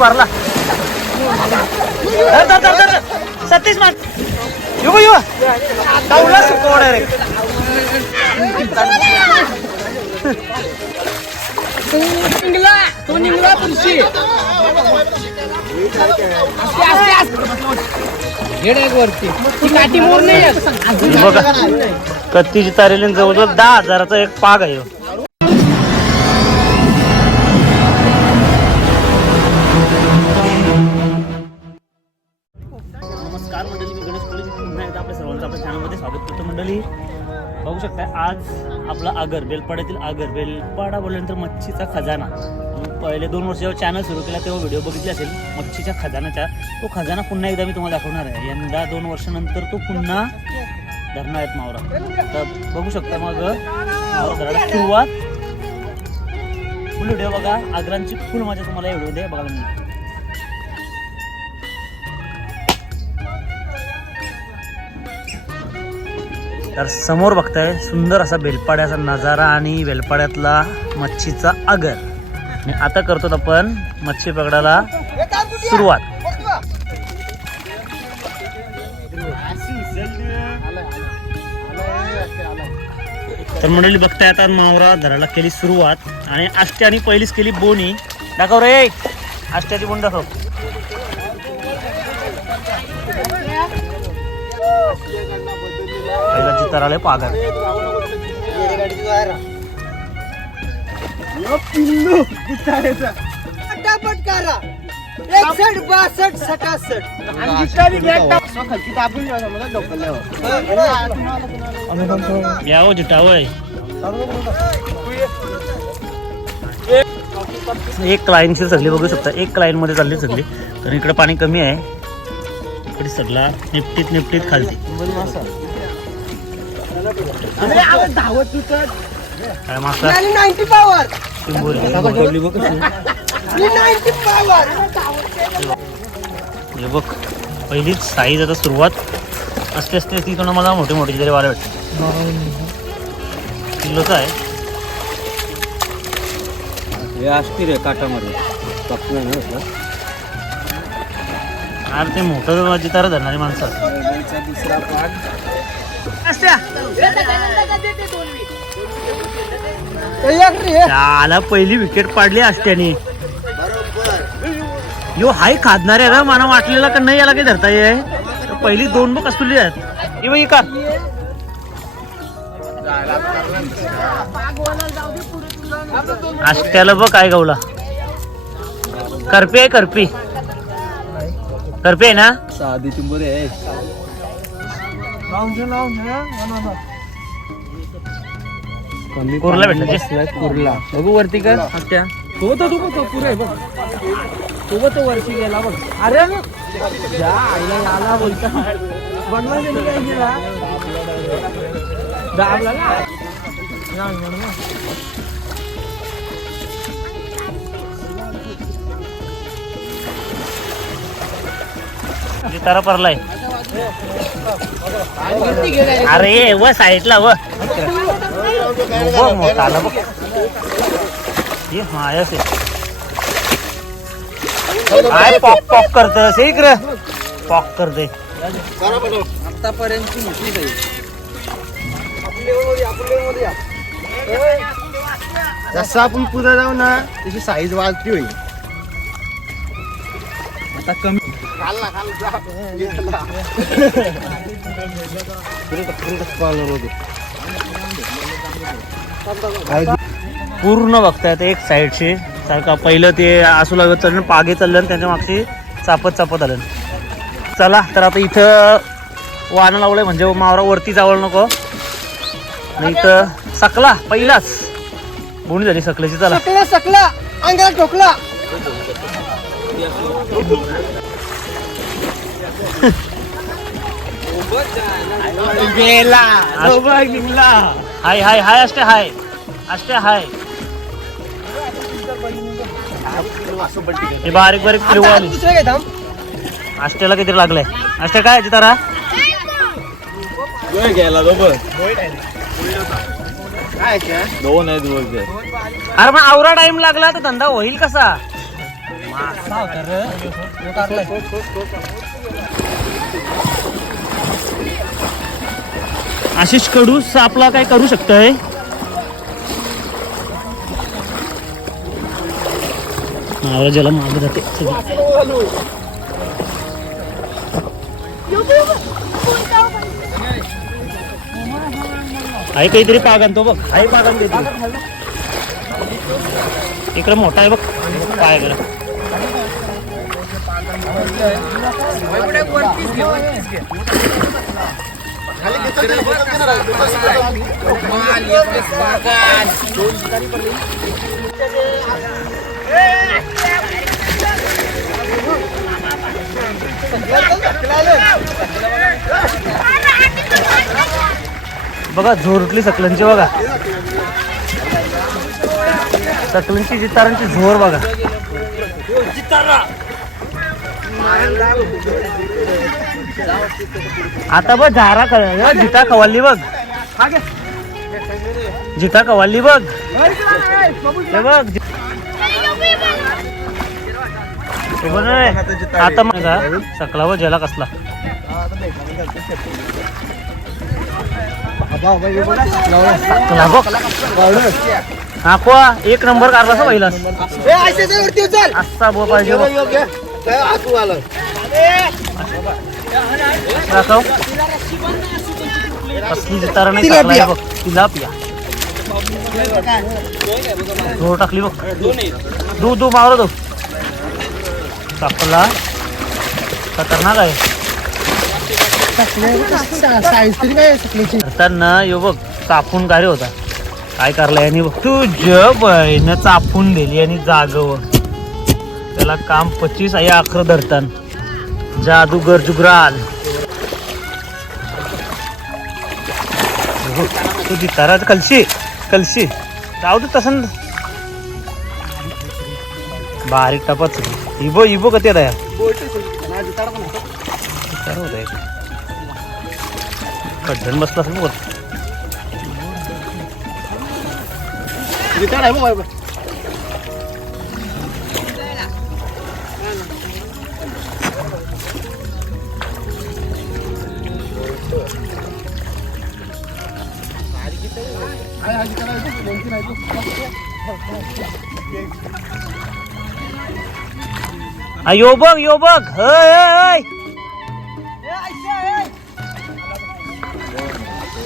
पारला. सतीश मान डाऊला सुकवड रे? निघला तो निघला तुळशी कत्तीची तारेली जवळजवळ दहा हजाराचा एक पाग आहे. शकता आज आपला आगर बेलपाड्यातील आगर बेलपाडा बोलल्यानंतर मच्छीचा खजाना. पहिले दोन वर्ष जेव्हा चॅनल सुरू केला तेव्हा व्हिडिओ बघितले असेल मच्छीच्या खजानाचा तो खजाना पुन्हा एकदा मी तुम्हाला दाखवणार आहे. यंदा दोन वर्षानंतर तो पुन्हा धरणार आहेत मावरा. तर बघू शकता मग सुरुवात. फुल व्हिडिओ बघा. आग्रांची फुल माझ्या तुम्हाला या व्हिडिओ बघायला मिळणार. तर समोर बघताय सुंदर असा बेलपाड्याचा नजारा आणि बेलपाड्यातला मच्छीचा आगर. आणि आता करतो आपण मच्छी पकडायला सुरुवात. तर मंडळी बघताय आता मावरा धरायला केली सुरुवात आणि आष्ट्याने पहिलीच केली बोनी. दाखव रे. आष्ट्याची बोन दाखव. पहिला चित्तर आले पागर पटापट करा. एकसठ यावं जिटावय एक लाईनची सगळी बघू शकता. एक लाईन मध्ये चालली सगळी. तर इकडे पाणी कमी आहे. इकडे सगळा निपटीत निपटीत खालती. काय मासा नाईन्टी पॉवर चिंबोरी नाईन्टी पॉवर हे बघ पहिलीच साईज आता सुरुवात असते असते ती पण मला मोठी मोठी तरी वाला वाटते किलोचं आहे. हे असतील रे काटामध्ये ना असं. अरे ते मोठं माझी तारा धरणारी माणसं. दुसरा पार्ट त्याला पहिली विकेट पाडली असत्याने यो हाय खादणारे ना मला वाटलेला का नाही याला काही धरता ये? पहिली दोन बघ असुली आहेत. ही कार आष्ट्याला बघ काय गावला. करपी आहे करपी. करपी आहे ना? साधी चिंबोरी आहे. कुर्ला भेटलं कुर्ला. बघू वरती हत्या. तो तर तू तो पुरा बघ. तो वरती गेला बघ. अरे आईला आला बोलता. बनवा गेली काय गेला दाबला ना तारा परलाय अरे व साईडला व. मोठा आला बघ. ये आहे. काय पॉक पॉक करत इकडे? पॉक करते आतापर्यंत जसं आपण पुढे जाऊ ना त्याची साईज वाढती होईल. आता कमी. पूर्ण बघतायत एक साईडशी. सारखा पहिलं ते आसू लागत चाललं पागे चाललं आणि त्याच्या मागची चापत चापत आलं. चला तर आता इथं वाहनं लावलंय म्हणजे मावरा वरती जावं नको. आणि इथं सकला पहिलाच. बोणी झाली सकल्याची चला. सकला सकला. अंगाला ठोकला. गेला. हाय हाय हाय असते हाय. असते हाय. हे बारीक बारीक थांब आष्ट्याला किती लागलंय आष्ट्या काय तारा? बघ दोन आहेत अरे मग आवरा टाइम लागला तर धंदा होईल कसा? आशिष कडूस आपला काय करू शकतोय? महाराजाला मागे जाते. आहे काहीतरी पागन तो बघ. आहे पागन देतो इकडे मोठा आहे बघ. पाय गेला बघा झोरटली सकलांची बघा. सकलांची जितारांची झोर बघा. आता बघ झारा जिता कवाली बघ. जिता कवाली बघ. हे बघ. आता मग सकला व ज्याला कसला. हा को एक नंबर काढला असं पहिला असा बो पाहिजे कसली जितारा नाही बघ तिला पिया. टाकली बघ. दू दू मावरा दो. टाकला खतरनाक आहे. तरी काय धरताना यो बघ कापून गाडी होता. काय करलाय आणि बघ. तुझ्या बहिण चापून दिली आणि जागव त्याला काम पच्चीस हो, आहे अकरा धरतान जादूगर जुगराल तुझी तू कलशी कलशी. जाऊ दे तसं. बारीक टपाच. इबो इबो कधी आता खड्डण बसला असेल बघ. यो बघ यो बघ. हय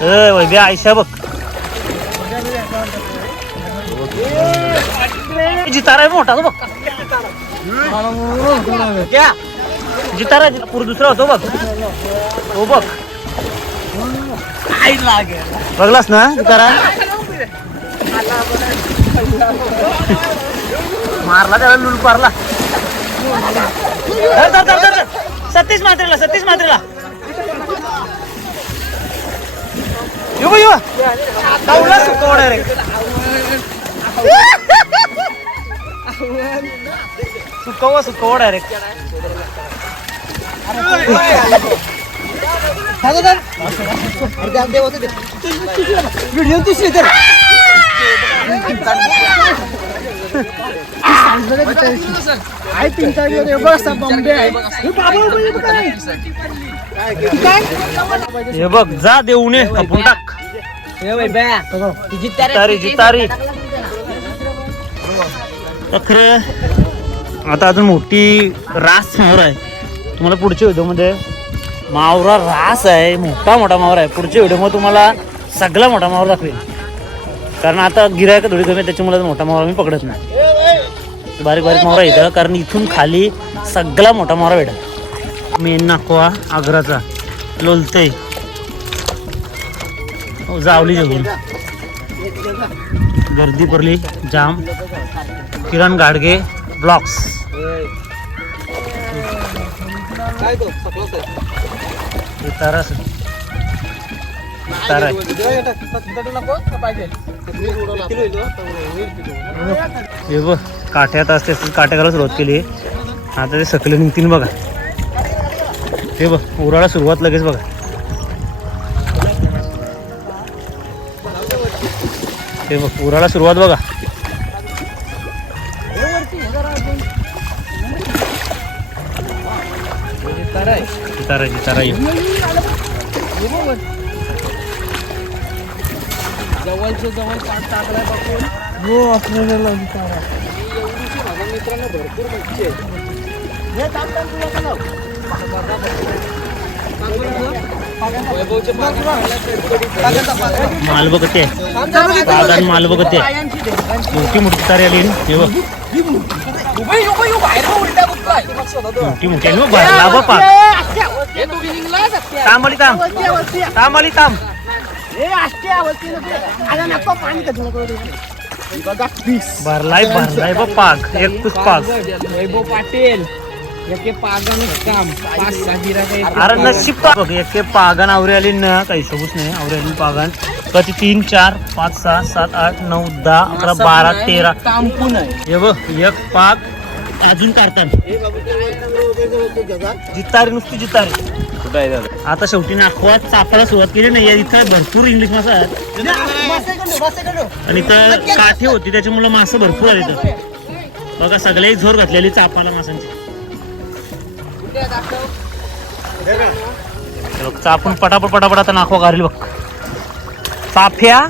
हय आयशा बघ. जितारा मोठा तो बघ. जितारा पूर दुसरा होतो बघ. हो बघ. बघलास ना जितारा? मारला त्याला लुल पारला. सतीश मात्रेला सतीश मात्रेला युवा युवा डावला सुकवड रे? सुकवा सुकवड डायरेक्ट व्हिडिओ दिसली तर. आहे तीन चार बॉम्बे आहे हे बघ जा देऊ नये खपून टाक. जितारी जितारी. अखरे आता अजून मोठी रास मावर आहे. तुम्हाला पुढच्या व्हिडिओमध्ये मावरा रास आहे मोठा मोठा मावरा आहे. पुढच्या व्हिडिओमध्ये तुम्हाला सगळा मोठा मावर दाखवेल कारण आता गिरायक थोडी कमी आहे, त्याच्यामुळे मोठा मोहरा मी पकडत नाही. बारीक बारीक मोहरा येतं कारण इथून खाली सगळा मोठा मोहरा भेटेल मेन नाकवा आग्राचा. लोलते हो, जावली जगून गर्दी पडली जाम. किरण गाडगे ब्लॉक्स. तारा तारा हे बघ काठ्यात असते काट्या करायला सुरुवात केली आता ते सकले निघतील बघा. हे बघ उराला सुरुवात लगेच बघा. ते बघ उराला सुरुवात बघा. तारा तारा येऊ जवळच्या जवळ पाठ टाकलाय बघून हो असलेला मित्रांनो भरपूर मच्छी आहे. माल बघते पागान माल बघते मोठी मोठी तारे आली. हे बघ. मोठी. मोठी आली बघ भरला सत्या. थांब आली थांब. थांब आली थांब. भरलाय भरलाय बघ पाग एक पुस पाग. वैभव पाटील एके पागानच काम. पाच सहा गिराक अरे नशीब बघ एक पागान आवरी आली ना काही शोभूच नाही आवरी आली पागान. कधी तीन चार पाच सहा सात आठ नऊ दहा अकरा बारा तेरा. काम पण आहे? हे बघ एक पाग अजून काढतात जितारी नुसती जितारी. आता शेवटी नाखवा चापायला सुरुवात केली नाही इथं भरपूर इंग्लिश मासा आहेत. आणि इथं काठी होती त्याच्यामुळे मासे भरपूर आले इथं. बघा सगळ्याही झोर घातलेली चापाला मासांची हे बघ चापून पटापट पटापट आता नाखवा गारेल बघ. चाफ्या?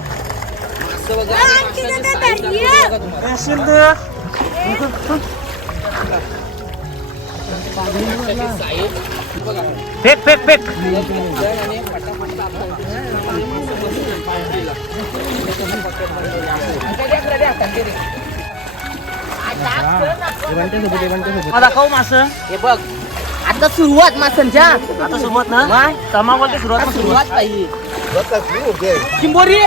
असेल तर. फेक फेक फेक दाखव मास हे बघ आता सुरुवात मासांच्या आता सुरुवात ना तमा बोलते सुरुवात ना सुरुवात सुरुवात पाहिजे चिंबोरी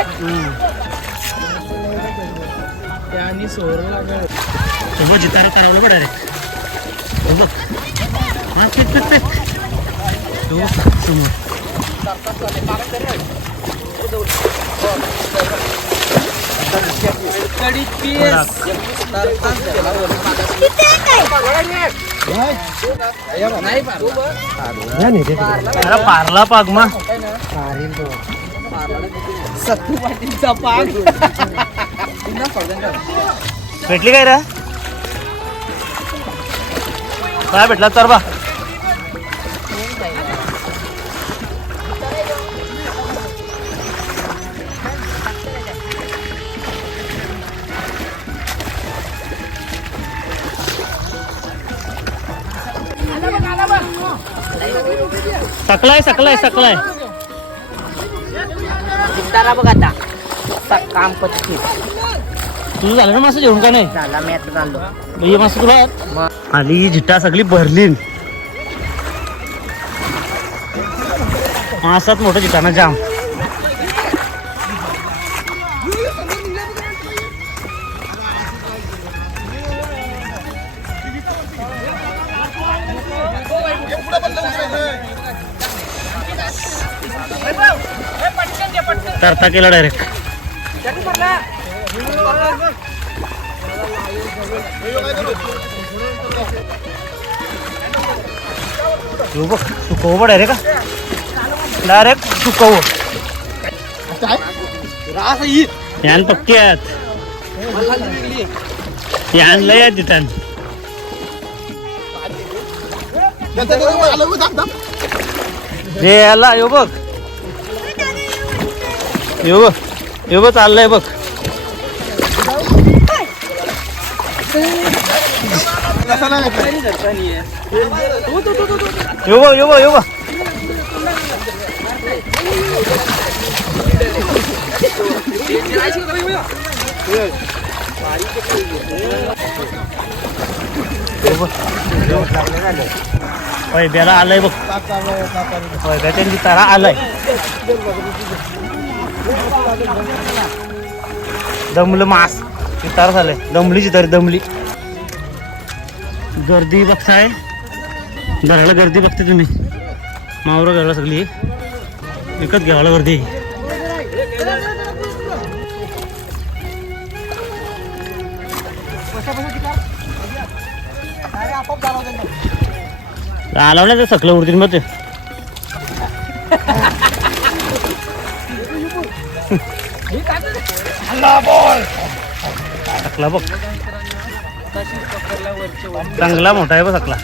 आणि सोहर लागल सोबत जितारे करावलं बघ डायरेक्ट हे बघ हा फेक फेक फेक हे समोर अरे पारला पाग मा. सत्तू पाटीलचा पाग भेटली काय रे? काय भेटला तर बा. सकलाय सकलाय सकलाय. तारा बघ आता. आता काम पत्ती तुझं झालं ना मासं जेवण का नाही? झाला मी आता चाललो ये मासं तुला? आली जिट्टा सगळी भरली. मासात मोठं जिटाना जाम. तरता केला डायरेक्ट बघ सुकव बघ डायरेक्ट डायरेक्ट सुकव. यान पक्क्यात यान लय आहेत तिथं हे याला यो बघ यो बघ यो बघ चाललंय बघ यो बघ यो बघ यो बघ वैभ्याला आलंय बघ. वैभ्याच्या तारा आलाय. दमलं मास. तारा झालंय. दमलीची तरी दमली. गर्दी बघताय. घराला गर्दी बघते तुम्ही. मावरं घराला सगळी. विकत घ्यायला गर्दी. लावलं तर सकलं उरतील मग ते. सकला बघ. चांगला मोठा आहे बघ सकला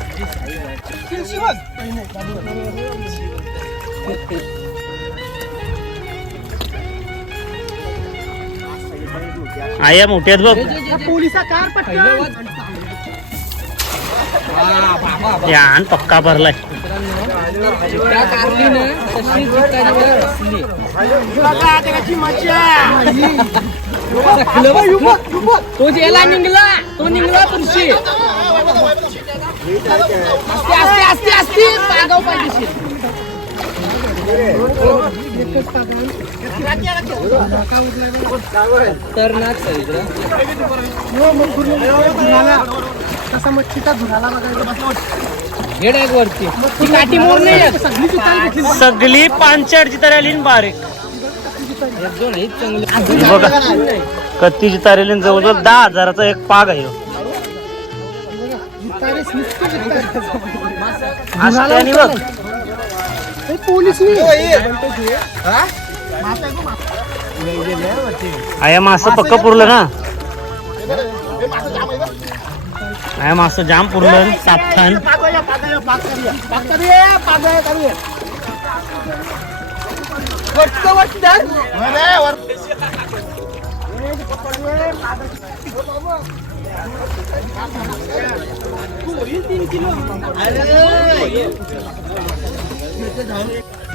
आया मोठ्या आहेत बघ. पोलिसा कार त्याची पक्का सकलं बघ. तो जेला निघला. तो निघला तुळशी असते असते असते पागाव पाहिजे तर ना मच्छीचा धुराला आहे वरती. ती काठी मोर नाही येत. सगळी चितारी आली न बारीक. एक दोन आहेत चांगले. बघा. कत्तीची तारेली जवळजवळ दहा हजाराचा एक पाग आहे बघ. पोलीस. आया मासं पक्क पुरलं ना. आया मासं जाम पुरलं सापठाण पागोया, पागोया, पागोया. पागोया, पागोया, पागोया. वरचं वरचं धर.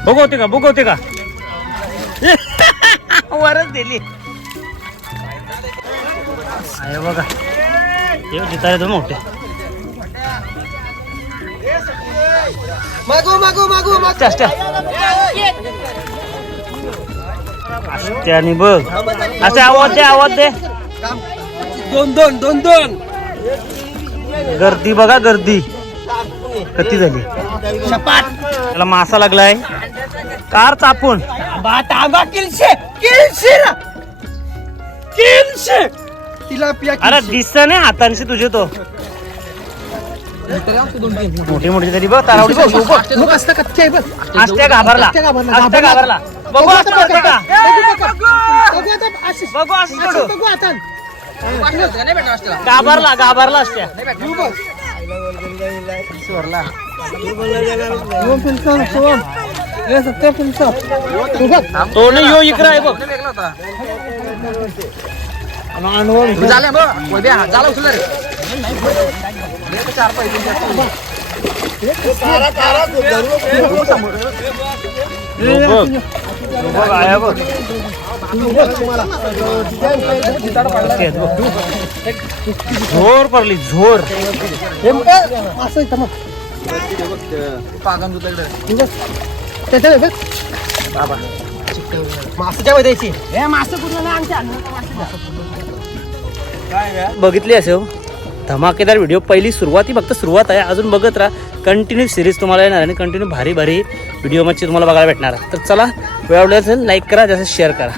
बघू होते का बघू होते का वरच दिली आहे बघा हे जितारे तो मोठे. मागो मागो मागो मागो चेष्टा. त्याने बघ. असे आवाज दे आवाज दे. दोन दोन दोन दोन. गर्दी बघा गर्दी. कती झाली? त्याला मासा लागलाय. कार चापून. तांबा किलशे किलशे किलशे तिला पिया अरे दिसत नाही हातांशी तुझे तो. मोठी मोठी तरी बघ तारावडी बघ बघ, बघ. मग असतं कच्चे आहे बघ. आष्ट्या घाबरला. आष्ट्या घाबरला, बघू आता बघू आता अशी- बघू असं अशी सोडू. बघू आता. घाबरला घाबरला असत्या हे सत्य तो नाही यो इकडे आहे बघ. बघ झालं रे. झोर पडली झोर असं इथं मग पागन तुझ्याकडे त्याच्या मासाच्या द्यायची हे मासे कुठलं नाही आमच्या बघितली असे हो धमाकेदार व्हिडिओ पहिली सुरुवाती फक्त सुरुवात आहे. अजून बघत राहा. कंटिन्यू सिरीज तुम्हाला येणार आणि कंटिन्यू भारी भारी व्हिडिओ मच्छी तुम्हाला बघायला भेटणार तर चला वेळ असेल लाईक करा जसं शेअर करा.